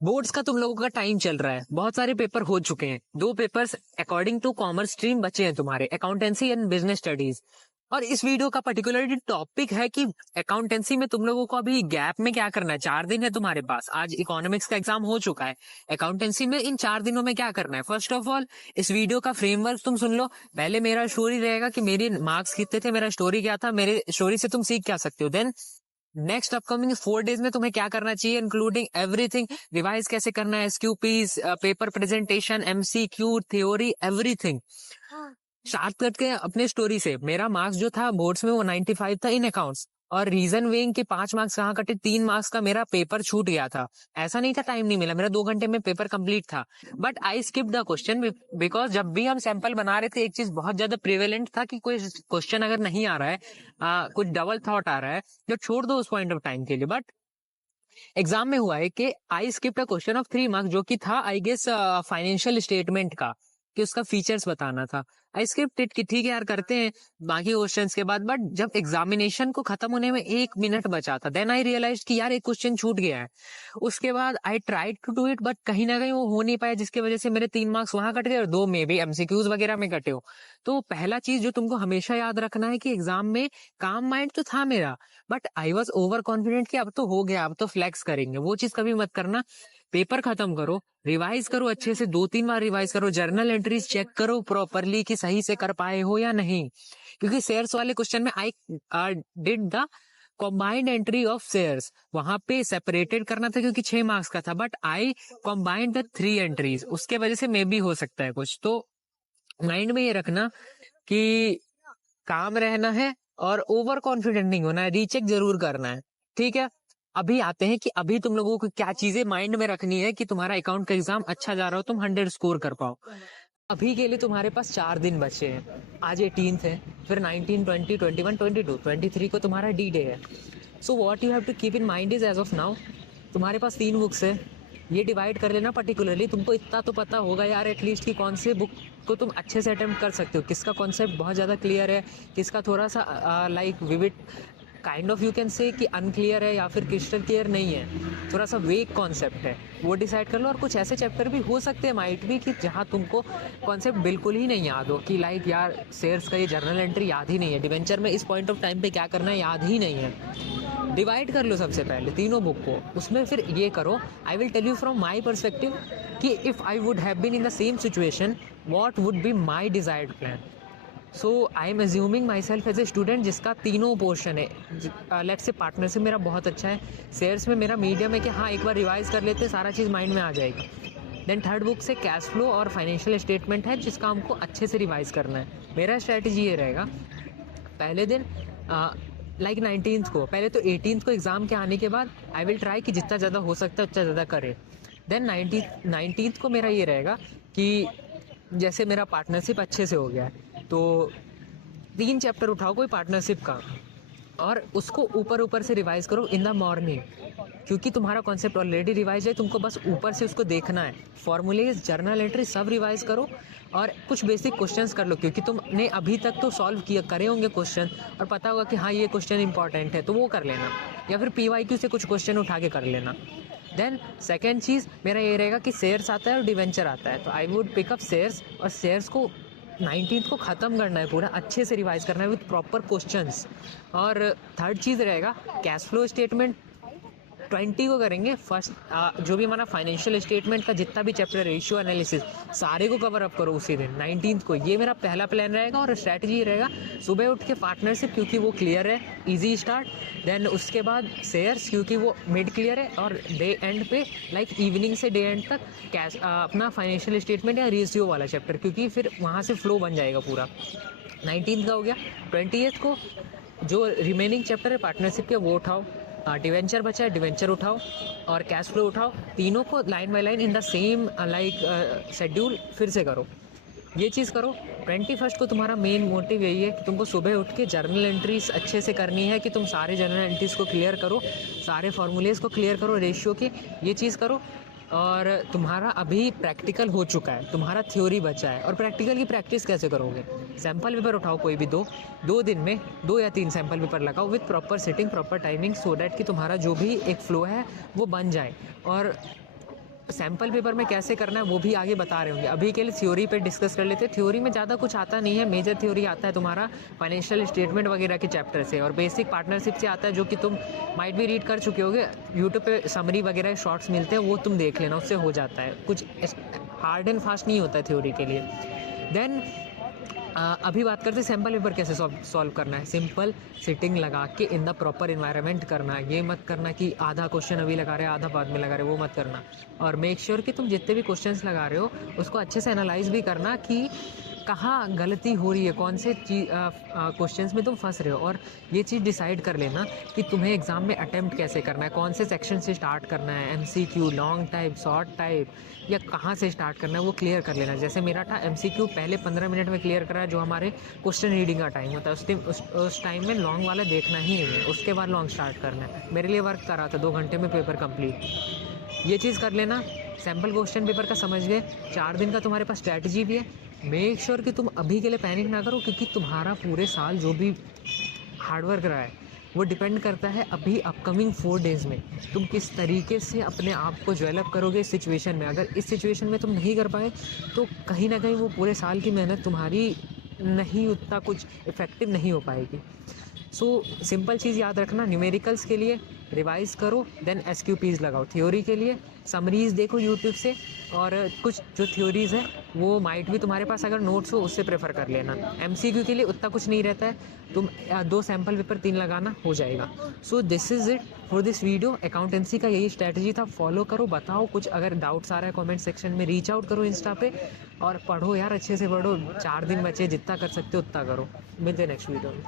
Boards का तुम लोगों का टाइम चल रहा है, बहुत सारे पेपर हो चुके हैं। 2 papers according to commerce stream बचे हैं तुम्हारे, अकाउंटेंसी एंड बिजनेस स्टडीज। और इस वीडियो का पर्टिकुलरली टॉपिक है कि अकाउंटेंसी में तुम लोगों को अभी गैप में क्या करना है। 4 दिन है तुम्हारे पास, आज इकोनॉमिक्स का एग्जाम हो चुका है। अकाउंटेंसी में इन 4 दिनों में क्या करना है, फर्स्ट ऑफ ऑल इस वीडियो का फ्रेमवर्क तुम सुन लो। पहले मेरा स्टोरी रहेगा कि मेरे मार्क्स कितने थे, मेरा स्टोरी क्या था, मेरे स्टोरी से तुम सीख क्या सकते हो। देन नेक्स्ट अपकमिंग 4 डेज में तुम्हें क्या करना चाहिए, इंक्लूडिंग एवरीथिंग। रिवाइज कैसे करना है, SQPs, paper presentation, MCQ, theory, everything. Start करके अपने स्टोरी से। मेरा मार्क्स जो था बोर्ड्स में वो 95 था इन अकाउंट्स। और रीजन वेइंग के 5 मार्क्स कहाँ कटे, 3 मार्क्स का मेरा पेपर छूट गया था। ऐसा नहीं था टाइम नहीं मिला, मेरा 2 घंटे में पेपर कंप्लीट था। But I skip the question because जब भी हम सैंपल बना रहे थे एक चीज बहुत ज्यादा प्रिवेलेंट था कि कोई क्वेश्चन अगर नहीं आ रहा है, कुछ डबल थॉट आ रहा है, जो छोड़ दो उस पॉइंट ऑफ टाइम के लिए। बट एग्जाम में हुआ है कि I skipped a question of 3 marks जो कि था आई गेस फाइनेंशियल स्टेटमेंट का, कि उसका फीचर्स बताना था। आई स्किप्ड इट कि ठीक है यार करते हैं बाकी क्वेश्चंस के बाद। बट जब एग्जामिनेशन को खत्म होने में 1 मिनट बचा था, देन आई रियलाइज कि यार एक क्वेश्चन छूट गया है। उसके बाद I tried to do it but कहीं ना कहीं वो हो नहीं पाया, जिसकी वजह से मेरे 3 मार्क्स वहां कट गए और 2 में भी एमसीक्यूज वगैरह में कटे हो। तो पहला चीज जो तुमको हमेशा याद रखना है कि एग्जाम में काम माइंड तो था मेरा, but I was over confident कि अब तो हो गया, अब तो फ्लेक्स करेंगे। वो चीज कभी मत करना। पेपर खत्म करो, रिवाइज करो अच्छे से, 2-3 बार रिवाइज करो, जर्नल एंट्रीज चेक करो प्रॉपरली कि सही से कर पाए हो या नहीं। क्योंकि शेयर्स वाले क्वेश्चन में I did the combined entry of shares, वहां पे सेपरेटेड करना था क्योंकि 6 मार्क्स का था, but I combined the 3 entries, उसके वजह से मे भी हो सकता है कुछ। तो माइंड में ये रखना कि काम रहना है और ओवर कॉन्फिडेंट नहीं होना है, रीचेक जरूर करना है। ठीक है, अभी आते हैं कि अभी तुम लोगों को क्या चीजें माइंड में रखनी है कि तुम्हारा अकाउंट का एग्जाम अच्छा जा रहा हो, तुम 100 स्कोर कर पाओ। अभी के लिए तुम्हारे पास 4 दिन बचे हैं। आज 18th है, फिर 19, 20, 21, 22, 23 को तुम्हारा डी डे है। So what you have to keep in mind is as of now तुम्हारे पास 3 बुक्स है। ये डिवाइड कर लेना पर्टिकुलरली, तुमको इतना तो पता होगा यार एटलीस्ट कि कौन से बुक को तुम अच्छे से अटेम्प्ट कर सकते हो, किसका कॉन्सेप्ट बहुत ज़्यादा क्लियर है, किसका थोड़ा सा like vivid kind of you can say कि अनक्लियर है या फिर क्रिस्टल क्लियर नहीं है, थोड़ा सा वेग कॉन्सेप्ट है, वो डिसाइड कर लो। और कुछ ऐसे चैप्टर भी हो सकते हैं माइट भी कि जहाँ तुमको कॉन्सेप्ट बिल्कुल ही नहीं याद हो, कि लाइक यार शेयर्स का ये जर्नल एंट्री याद ही नहीं है, डिवेंचर में इस पॉइंट ऑफ टाइम पे क्या करना है याद ही नहीं है। डिवाइड कर लो सबसे पहले तीनों बुक को, उसमें फिर ये करो। I will tell you from my perspective कि if I would have been in the same situation what would be my desired plan. So I am assuming myself as a student जिसका तीनों portion है। Let's say partnership मेरा बहुत अच्छा है, shares में मेरा मीडियम है कि हाँ एक बार रिवाइज कर लेते सारा चीज़ माइंड में आ जाएगा। देन थर्ड बुक से कैश फ्लो और फाइनेंशियल स्टेटमेंट है जिसका हमको अच्छे से रिवाइज करना है। मेरा स्ट्रैटेजी ये रहेगा, पहले दिन लाइक 19th को, पहले तो 18th को एग्ज़ाम के आने के बाद आई विल ट्राई कि जितना ज़्यादा हो सकता है उतना ज़्यादा करे। देन 19th को मेरा ये रहेगा कि जैसे मेरा पार्टनरशिप अच्छे से हो गया है तो 3 चैप्टर उठाओ कोई पार्टनरशिप का और उसको ऊपर ऊपर से रिवाइज करो इन द मॉर्निंग, क्योंकि तुम्हारा कॉन्सेप्ट ऑलरेडी रिवाइज है, तुमको बस ऊपर से उसको देखना है। फॉर्मूलेज, जर्नल एंट्री सब रिवाइज करो और कुछ बेसिक क्वेश्चंस कर लो, क्योंकि तुमने अभी तक तो सॉल्व किया करे होंगे क्वेश्चन और पता होगा कि हाँ ये क्वेश्चन इंपॉर्टेंट है, तो वो कर लेना, या फिर पीवाईक्यू से कुछ क्वेश्चन उठा के कर लेना। देन सेकेंड चीज़ मेरा ये रहेगा कि शेयर्स आता है और डिवेंचर आता है, तो आई वुड पिकअप शेयर्स, और शेयर्स को 19th को ख़त्म करना है, पूरा अच्छे से रिवाइज करना है विद प्रॉपर क्वेश्चंस। और थर्ड चीज़ रहेगा कैश फ्लो स्टेटमेंट 20 को करेंगे फर्स्ट। जो भी हमारा फाइनेंशियल स्टेटमेंट का जितना भी चैप्टर, रेशियो एनालिसिस, सारे को कवर अप करो उसी दिन 19th को। ये मेरा पहला प्लान रहेगा। और स्ट्रैटेजी रहेगा सुबह उठ के पार्टनरशिप, क्योंकि वो क्लियर है, इजी स्टार्ट। देन उसके बाद शेयर्स क्योंकि वो मिड क्लियर है, और डे एंड पे लाइक इवनिंग से डे एंड तक कैश अपना फाइनेंशियल स्टेटमेंट या रेशियो वाला चैप्टर, क्योंकि फिर वहाँ से फ्लो बन जाएगा पूरा। 19th का हो गया। 20th को जो रिमेनिंग चैप्टर है पार्टनरशिप के वो उठाओ, डिवेंचर बचा है डिवेंचर उठाओ, और कैश फ्लो उठाओ। तीनों को line by line in the same like schedule फिर से करो। ये चीज़ करो। 21st को तुम्हारा मेन मोटिव यही है कि तुमको सुबह उठ के जर्नल एंट्रीज अच्छे से करनी है, कि तुम सारे जर्नल एंट्रीज को क्लियर करो, सारे फॉर्मूलेज को क्लियर करो, रेशियो के, ये चीज़ करो। और तुम्हारा अभी प्रैक्टिकल हो चुका है, तुम्हारा थ्योरी बचा है, और प्रैक्टिकल की प्रैक्टिस कैसे करोगे? सैम्पल पेपर उठाओ कोई भी दो दिन में 2 या 3 सैम्पल पेपर लगाओ with proper setting, proper timing, so that कि तुम्हारा जो भी एक फ्लो है वो बन जाए। और सैम्पल पेपर में कैसे करना है वो भी आगे बता रहे होंगे। अभी के लिए थ्योरी पे डिस्कस कर लेते हैं। थ्योरी में ज़्यादा कुछ आता नहीं है, मेजर थ्योरी आता है तुम्हारा फाइनेंशियल स्टेटमेंट वगैरह के चैप्टर से, और बेसिक पार्टनरशिप से आता है जो कि तुम माइट भी रीड कर चुके होगे। यूट्यूब पे समरी वगैरह शॉर्ट्स मिलते हैं, वो तुम देख लेना, उससे हो जाता है। कुछ हार्ड एंड फास्ट नहीं होता है थ्योरी के लिए। देन अभी बात करते हैं सैम्पल पेपर कैसे सॉल्व करना है। सिंपल सिटिंग लगा के इन द प्रॉपर इन्वायरमेंट करना है। ये मत करना कि आधा क्वेश्चन अभी लगा रहे हैं आधा बाद में लगा रहे हो, वो मत करना। और मेक श्योर कि तुम जितने भी क्वेश्चंस लगा रहे हो उसको अच्छे से एनालाइज भी करना कि कहाँ गलती हो रही है, कौन से क्वेश्चंस में तुम फंस रहे हो। और ये चीज़ डिसाइड कर लेना कि तुम्हें एग्जाम में अटेम्प्ट कैसे करना है, कौन से सेक्शन से स्टार्ट करना है, MCQ long type, short type, या कहाँ से स्टार्ट करना है वो क्लियर कर लेना। जैसे मेरा था MCQ पहले 15 मिनट में क्लियर करा, जो हमारे क्वेश्चन रीडिंग का टाइम होता है उस टाइम में लॉन्ग वाला देखना ही नहीं है, उसके बाद लॉन्ग स्टार्ट करना है। मेरे लिए वर्क करा था, 2 घंटे में पेपर कंप्लीट। ये चीज़ कर लेना। सैम्पल क्वेश्चन पेपर का समझ गए। 4 दिन का तुम्हारे पास स्ट्रैटेजी भी है। मेक श्योर कि तुम अभी के लिए पैनिक ना करो, क्योंकि तुम्हारा पूरे साल जो भी हार्डवर्क रहा है वो डिपेंड करता है अभी अपकमिंग 4 डेज़ में तुम किस तरीके से अपने आप को डेवलप करोगे इस सिचुएशन में। अगर इस सिचुएशन में तुम नहीं कर पाए तो कहीं ना कहीं वो पूरे साल की मेहनत तुम्हारी नहीं उतना कुछ इफ़ेक्टिव नहीं हो पाएगी। सो सिंपल चीज़ याद रखना, न्यूमेरिकल्स के लिए रिवाइज करो, देन SQPs लगाओ। थ्योरी के लिए समरीज़ देखो यूट्यूब से, और कुछ जो थ्योरीज़ है वो माइट भी तुम्हारे पास अगर नोट्स हो उससे प्रेफर कर लेना। MCQ के लिए उतना कुछ नहीं रहता है, तुम 2 सैम्पल पेपर 3 लगाना हो जाएगा। So this is it for this video. Accountancy का यही स्ट्रैटेजी था, फॉलो करो। बताओ कुछ अगर डाउट्स आ रहा है कमेंट सेक्शन में, रीच आउट करो इंस्टा पे, और पढ़ो यार, अच्छे से पढ़ो। 4 दिन बचे, जितना कर सकते हो उतना करो। मिलते हैं नेक्स्ट वीडियो में।